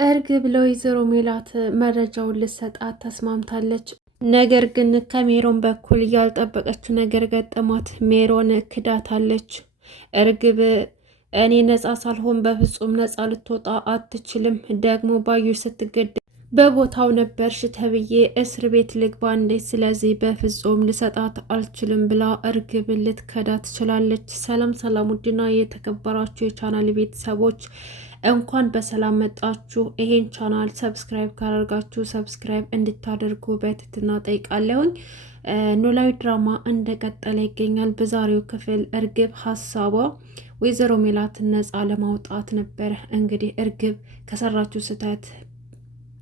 እርግብ ለወይዘሮ ሜላት መረጃውን ልትሰጣት ተስማምታለች። ነገር ግን ከሜሮን በኩል ያልጠበቀችው ነገር ገጠማት። ሜሮን ክዳታለች። እርግብ እኔ ነፃ ሳልሆን በፍጹም ነፃ ልትወጣ አትችልም፣ ደግሞ ባዩሽ ስትገደል በቦታው ነበርሽ ተብዬ እስር ቤት ልግባ እንዴ? ስለዚህ በፍጹም ልሰጣት አልችልም ብላ እርግብ ልትከዳ ትችላለች። ሰላም ሰላም! ውድና የተከበራችሁ የቻናል ቤተሰቦች እንኳን በሰላም መጣችሁ። ይሄን ቻናል ሰብስክራይብ ካደርጋችሁ ሰብስክራይብ እንድታደርጉ በትህትና ጠይቃለሁኝ። ኖላዊ ድራማ እንደቀጠለ ይገኛል። በዛሬው ክፍል እርግብ ሀሳቧ ወይዘሮ ሜላትን ነፃ ለማውጣት ነበረ። እንግዲህ እርግብ ከሰራችው ስህተት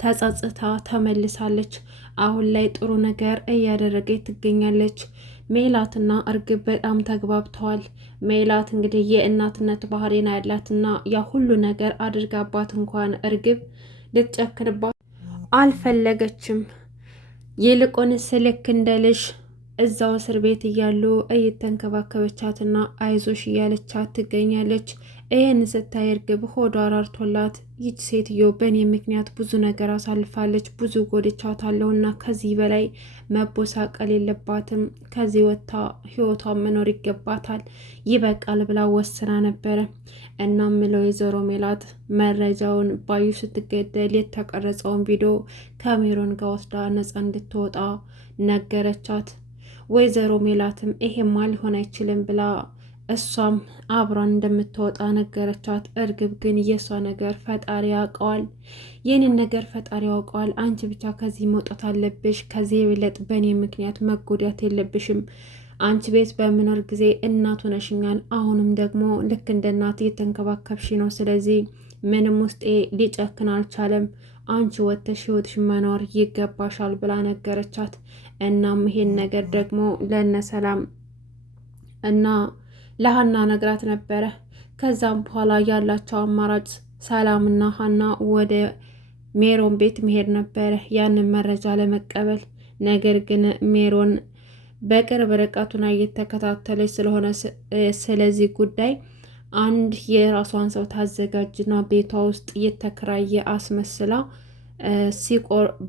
ተጸጽታ ተመልሳለች። አሁን ላይ ጥሩ ነገር እያደረገች ትገኛለች። ሜላትና እርግብ በጣም ተግባብተዋል። ሜላት እንግዲህ የእናትነት ባህሪና ያላትና ያ ሁሉ ነገር አድርጋባት እንኳን እርግብ ልትጨክንባት አልፈለገችም። ይልቁንስ ልክ እንደ ልጅ እዛው እስር ቤት እያሉ እየተንከባከበቻትና አይዞሽ እያለቻት ትገኛለች። ይህን ስታይ እርግብ ሆዷ ራርቶላት ይች ሴትዮ በእኔ ምክንያት ብዙ ነገር አሳልፋለች፣ ብዙ ጎድቻታለሁና ከዚህ በላይ መቦሳቀል የለባትም፣ ከዚህ ወጥታ ህይወቷን መኖር ይገባታል፣ ይበቃል ብላ ወስና ነበረ። እናም ለወይዘሮ ሜላት መረጃውን ባዩ ስትገደል የተቀረጸውን ቪዲዮ ከሜሮን ጋር ወስዳ ነፃ እንድትወጣ ነገረቻት። ወይዘሮ ሜላትም ይሄማ ሊሆን አይችልም ብላ እሷም አብራን እንደምትወጣ ነገረቻት። እርግብ ግን የእሷ ነገር ፈጣሪ ያውቀዋል፣ ይህንን ነገር ፈጣሪ ያውቀዋል። አንቺ ብቻ ከዚህ መውጣት አለብሽ፣ ከዚህ የበለጥ በእኔ ምክንያት መጎዳት የለብሽም። አንቺ ቤት በምኖር ጊዜ እናት ሆነሽኛል፣ አሁንም ደግሞ ልክ እንደ እናት እየተንከባከብሽ ነው። ስለዚህ ምንም ውስጤ ሊጨክን አልቻለም። አንቺ ወጥተሽ ህይወትሽ መኖር ይገባሻል ብላ ነገረቻት። እናም ይሄን ነገር ደግሞ ለነሰላም እና ለሀና ነግራት ነበረ። ከዛም በኋላ ያላቸው አማራጭ ሰላምና ሀና ወደ ሜሮን ቤት መሄድ ነበረ ያንን መረጃ ለመቀበል። ነገር ግን ሜሮን በቅርብ ርቀቱና እየተከታተለች ስለሆነ ስለዚህ ጉዳይ አንድ የራሷን ሰው ታዘጋጅና ቤቷ ውስጥ እየተከራየ አስመስላ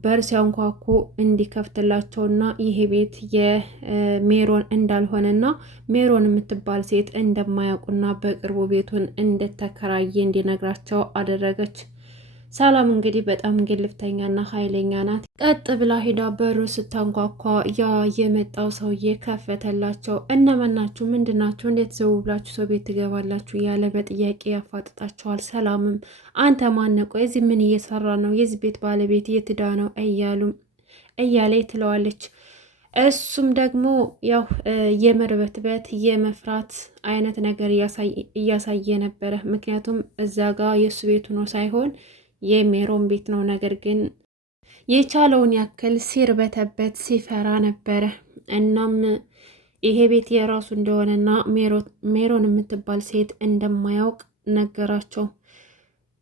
በር ሲያንኳኩ እንዲከፍትላቸውና ይሄ ቤት የሜሮን እንዳልሆነና ሜሮን የምትባል ሴት እንደማያውቁና በቅርቡ ቤቱን እንደተከራየ እንዲነግራቸው አደረገች። ሰላም እንግዲህ በጣም ግልፍተኛና ኃይለኛ ናት። ቀጥ ብላ ሄዳ በሩ ስታንኳኳ ያ የመጣው ሰውዬ ከፈተላቸው። እነማን ናችሁ? ምንድን ናችሁ? እንዴት ዘው ብላችሁ ሰው ቤት ትገባላችሁ? እያለ በጥያቄ ያፋጥጣቸዋል። ሰላምም አንተ ማነቆ? የዚህ ምን እየሰራ ነው? የዚህ ቤት ባለቤት የትዳ ነው? እያለ ትለዋለች። እሱም ደግሞ ያው የመርበትበት የመፍራት አይነት ነገር እያሳየ ነበረ። ምክንያቱም እዛ ጋር የእሱ ቤቱ ነው ሳይሆን የሜሮን ቤት ነው። ነገር ግን የቻለውን ያክል ሲርበተበት ሲፈራ ነበረ። እናም ይሄ ቤት የራሱ እንደሆነና ሜሮን የምትባል ሴት እንደማያውቅ ነገራቸው።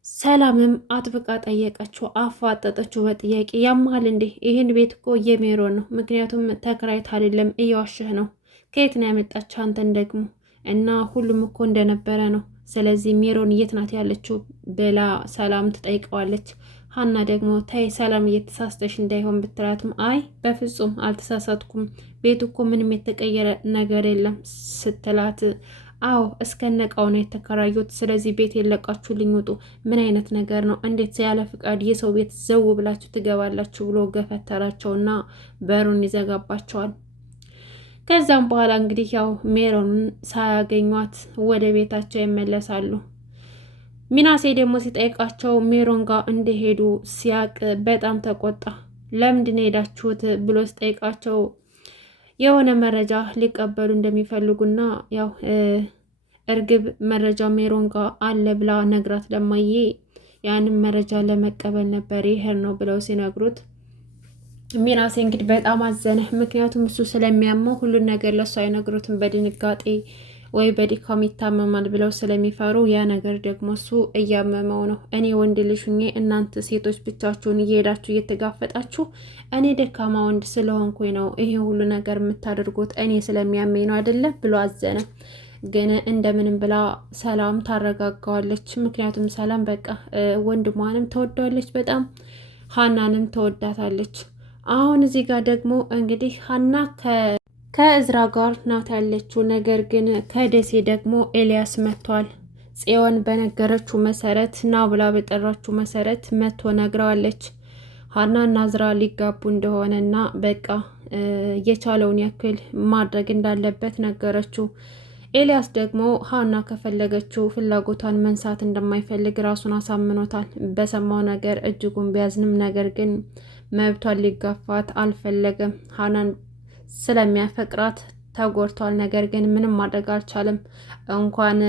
ሰላምም አጥብቃ ጠየቀችው፣ አፋጠጠችው በጥያቄ ያመሃል እንዴ? ይህን ቤት እኮ የሜሮን ነው። ምክንያቱም ተከራይት አይደለም፣ እየዋሸህ ነው። ከየት ነው ያመጣች አንተን ደግሞ? እና ሁሉም እኮ እንደነበረ ነው። ስለዚህ ሜሮን የት ናት ያለችው ብላ ሰላም ትጠይቀዋለች። ሀና ደግሞ ታይ ሰላም እየተሳስተሽ እንዳይሆን ብትላትም አይ በፍጹም አልተሳሳትኩም፣ ቤቱ እኮ ምንም የተቀየረ ነገር የለም ስትላት አዎ እስከነቃው ነው የተከራዩት። ስለዚህ ቤት የለቃችሁ ልኝውጡ። ምን አይነት ነገር ነው? እንዴት ያለ ፍቃድ የሰው ቤት ዘው ብላችሁ ትገባላችሁ? ብሎ ገፈተራቸውና በሩን ይዘጋባቸዋል። ከዛም በኋላ እንግዲህ ያው ሜሮንን ሳያገኟት ወደ ቤታቸው ይመለሳሉ። ሚናሴ ደግሞ ሲጠይቃቸው ሜሮን ጋር እንደሄዱ ሲያቅ በጣም ተቆጣ። ለምንድን ሄዳችሁት ብሎ ሲጠይቃቸው የሆነ መረጃ ሊቀበሉ እንደሚፈልጉና ያው እርግብ መረጃ ሜሮን ጋር አለ ብላ ነግራት ለማየ ያንን መረጃ ለመቀበል ነበር ይሄር ነው ብለው ሲነግሩት ሚናሴ እንግዲህ በጣም አዘነ። ምክንያቱም እሱ ስለሚያመው ሁሉን ነገር ለሱ አይነግሩትም። በድንጋጤ ወይ በድካም ይታመማል ብለው ስለሚፈሩ ያ ነገር ደግሞ እሱ እያመመው ነው። እኔ ወንድ ልጅ ሁኜ እናንተ ሴቶች ብቻችሁን እየሄዳችሁ እየተጋፈጣችሁ እኔ ደካማ ወንድ ስለሆንኩኝ ነው ይሄ ሁሉ ነገር የምታደርጉት፣ እኔ ስለሚያመኝ ነው አይደለ ብሎ አዘነ። ግን እንደምንም ብላ ሰላም ታረጋጋዋለች። ምክንያቱም ሰላም በቃ ወንድሟንም ተወደዋለች በጣም ሀናንም ተወዳታለች። አሁን እዚህ ጋር ደግሞ እንግዲህ ሀና ከእዝራ ጋር ናት ያለችው። ነገር ግን ከደሴ ደግሞ ኤልያስ መጥቷል። ጽዮን በነገረችው መሰረት ና ብላ በጠራችው መሰረት መጥቶ ነግረዋለች። ሀናና እዝራ ሊጋቡ እንደሆነና በቃ የቻለውን ያክል ማድረግ እንዳለበት ነገረችው። ኤልያስ ደግሞ ሀና ከፈለገችው ፍላጎቷን መንሳት እንደማይፈልግ ራሱን አሳምኖታል። በሰማው ነገር እጅጉን ቢያዝንም ነገር ግን መብቷን ሊጋፋት አልፈለገም። ሀናን ስለሚያፈቅራት ተጎድቷል። ነገር ግን ምንም ማድረግ አልቻለም። እንኳን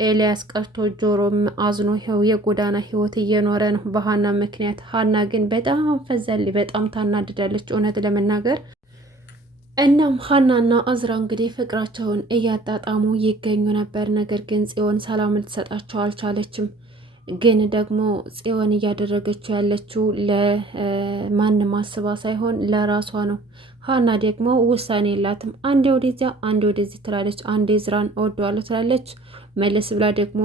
ኤልያስ ቀርቶ ጆሮም አዝኖ ይኸው የጎዳና ህይወት እየኖረ ነው በሀና ምክንያት። ሀና ግን በጣም ፈዘል በጣም ታናድዳለች እውነት ለመናገር። እናም ሀናና እዝራ እንግዲህ ፍቅራቸውን እያጣጣሙ ይገኙ ነበር። ነገር ግን ጽዮን ሰላም ልትሰጣቸው አልቻለችም። ግን ደግሞ ጽዮን እያደረገችው ያለችው ለማንም አስባ ሳይሆን ለራሷ ነው። ሀና ደግሞ ውሳኔ የላትም። አንዴ ወደዚያ አንዴ ወደዚህ ትላለች። አንዴ እዝራን እወደዋለሁ ትላለች። መለስ ብላ ደግሞ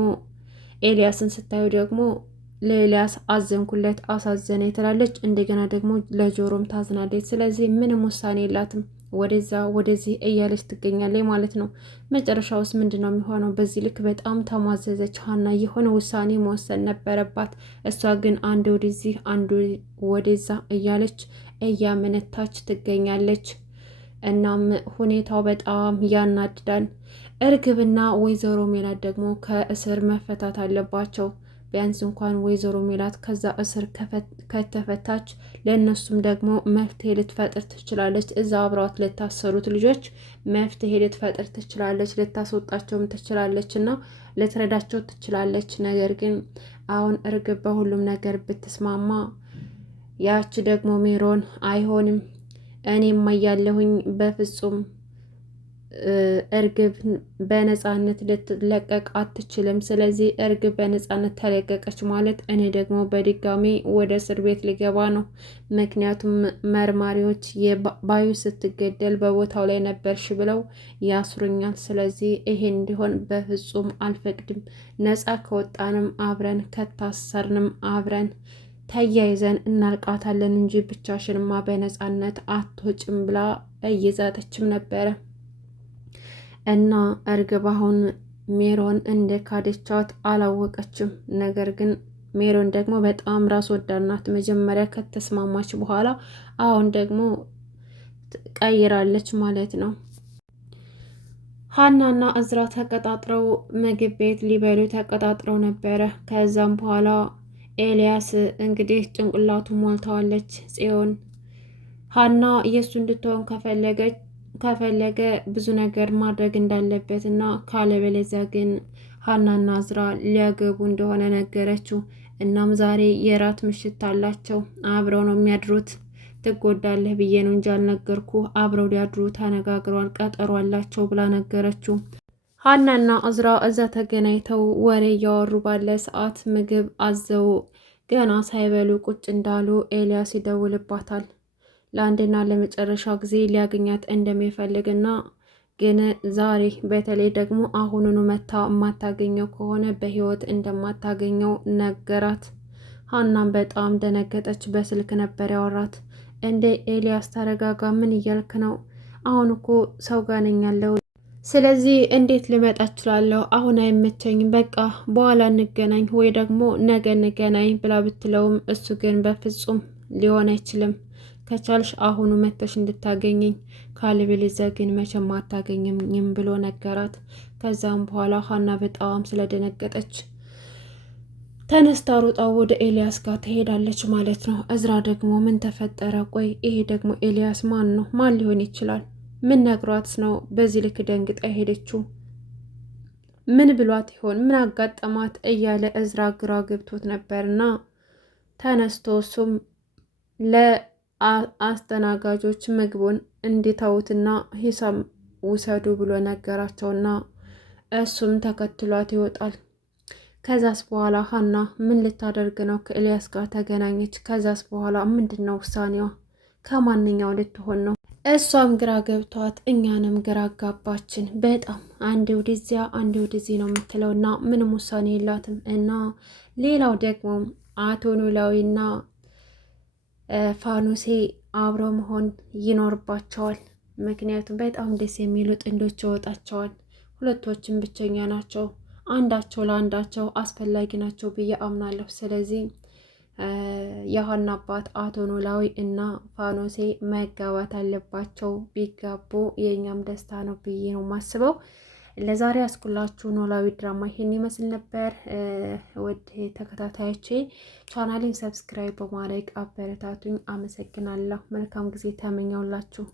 ኤልያስን ስታዩ ደግሞ ለኤልያስ አዘንኩለት አሳዘነ ትላለች። እንደገና ደግሞ ለጆሮም ታዝናለች። ስለዚህ ምንም ውሳኔ የላትም። ወደዛ ወደዚህ እያለች ትገኛለች ማለት ነው። መጨረሻውስ ምንድን ነው የሚሆነው? በዚህ ልክ በጣም ተሟዘዘች ሀና። የሆነ ውሳኔ መወሰን ነበረባት። እሷ ግን አንድ ወደዚህ አንድ ወደዛ እያለች እያመነታች ትገኛለች። እናም ሁኔታው በጣም ያናድዳል። እርግብና ወይዘሮ ሜላት ደግሞ ከእስር መፈታት አለባቸው። ቢያንስ እንኳን ወይዘሮ ሜላት ከዛ እስር ከተፈታች ለእነሱም ደግሞ መፍትሄ ልትፈጥር ትችላለች። እዛ አብረዋት ለታሰሩት ልጆች መፍትሄ ልትፈጥር ትችላለች። ልታስወጣቸውም ትችላለች እና ልትረዳቸው ትችላለች። ነገር ግን አሁን እርግብ በሁሉም ነገር ብትስማማ ያች ደግሞ ሜሮን አይሆንም እኔማ እያለሁኝ በፍጹም እርግብ በነፃነት ልትለቀቅ አትችልም። ስለዚህ እርግብ በነፃነት ተለቀቀች ማለት እኔ ደግሞ በድጋሚ ወደ እስር ቤት ሊገባ ነው። ምክንያቱም መርማሪዎች ባዩ ስትገደል በቦታው ላይ ነበርሽ ብለው ያስሩኛል። ስለዚህ ይሄን እንዲሆን በፍጹም አልፈቅድም። ነፃ ከወጣንም አብረን ከታሰርንም አብረን ተያይዘን እናልቃታለን እንጂ ብቻሽንማ በነፃነት አትወጭም ብላ እየዛተችም ነበረ። እና እርግብ አሁን ሜሮን እንደ ካደቻት አላወቀችም። ነገር ግን ሜሮን ደግሞ በጣም ራስ ወዳድ ናት። መጀመሪያ ከተስማማች በኋላ አሁን ደግሞ ቀይራለች ማለት ነው። ሀናና እዝራ ተቀጣጥረው ምግብ ቤት ሊበሉ ተቀጣጥረው ነበረ። ከዛም በኋላ ኤልያስ እንግዲህ ጭንቅላቱ ሞልተዋለች ጽዮን። ሀና የእሱ እንድትሆን ከፈለገ ብዙ ነገር ማድረግ እንዳለበት እና ካለበለዚያ ግን ሀናና እዝራ ሊያገቡ እንደሆነ ነገረችው። እናም ዛሬ የራት ምሽት አላቸው። አብረው ነው የሚያድሩት። ትጎዳለህ ብዬ ነው እንጂ አልነገርኩ። አብረው ሊያድሩ ተነጋግሯል፣ ቀጠሮ አላቸው ብላ ነገረችው። ሀናና እዝራ እዛ ተገናኝተው ወሬ እያወሩ ባለ ሰዓት ምግብ አዘው ገና ሳይበሉ ቁጭ እንዳሉ ኤልያስ ይደውልባታል። ለአንድና ለመጨረሻ ጊዜ ሊያገኛት እንደሚፈልግና ግን ዛሬ በተለይ ደግሞ አሁኑኑ መታ የማታገኘው ከሆነ በህይወት እንደማታገኘው ነገራት። ሀናም በጣም ደነገጠች። በስልክ ነበር ያወራት። እንደ ኤልያስ ተረጋጋ፣ ምን እያልክ ነው? አሁን እኮ ሰው ጋር ነኝ ያለው፣ ስለዚህ እንዴት ልመጣ እችላለሁ? አሁን አይመቸኝም፣ በቃ በኋላ እንገናኝ ወይ ደግሞ ነገ እንገናኝ ብላ ብትለውም እሱ ግን በፍጹም ሊሆን አይችልም፣ ከቻልሽ አሁኑ መተሽ እንድታገኘኝ፣ ካልበለዚያ ግን መቼም አታገኘኝም ብሎ ነገራት። ከዛም በኋላ ሀና በጣም ስለደነገጠች ተነስታ ሮጣ ወደ ኤልያስ ጋር ትሄዳለች ማለት ነው። እዝራ ደግሞ ምን ተፈጠረ? ቆይ ይሄ ደግሞ ኤልያስ ማን ነው? ማን ሊሆን ይችላል? ምን ነግሯት ነው በዚህ ልክ ደንግጣ ሄደችው? ምን ብሏት ይሆን? ምን አጋጠማት? እያለ እዝራ ግራ ገብቶት ነበርና ተነስቶ እሱም ለአስተናጋጆች ምግቡን እንዲተውትና ሂሳብ ውሰዱ ብሎ ነገራቸውና እሱም ተከትሏት ይወጣል። ከዛስ በኋላ ሀና ምን ልታደርግ ነው? ከኤልያስ ጋር ተገናኘች። ከዛስ በኋላ ምንድን ነው ውሳኔዋ? ከማንኛው ልትሆን ነው? እሷም ግራ ገብቷት እኛንም ግራ አጋባችን በጣም አንዴ ወደዚያ አንዴ ወደዚህ ነው የምትለው እና ምንም ውሳኔ የላትም። እና ሌላው ደግሞ አቶ ኖላዊና ፋኖሴ አብረው መሆን ይኖርባቸዋል። ምክንያቱም በጣም ደስ የሚሉ ጥንዶች ይወጣቸዋል። ሁለቶችም ብቸኛ ናቸው። አንዳቸው ለአንዳቸው አስፈላጊ ናቸው ብዬ አምናለሁ። ስለዚህ የሀና አባት አቶ ኖላዊ እና ፋኖሴ መጋባት አለባቸው። ቢጋቡ የእኛም ደስታ ነው ብዬ ነው ማስበው። ለዛሬ ያስኩላችሁ ኖላዊ ድራማ ይሄን ይመስል ነበር። ውድ ተከታታዮቼ ቻናሌን ሰብስክራይብ በማድረግ አበረታቱኝ። አመሰግናለሁ። መልካም ጊዜ ተመኘውላችሁ።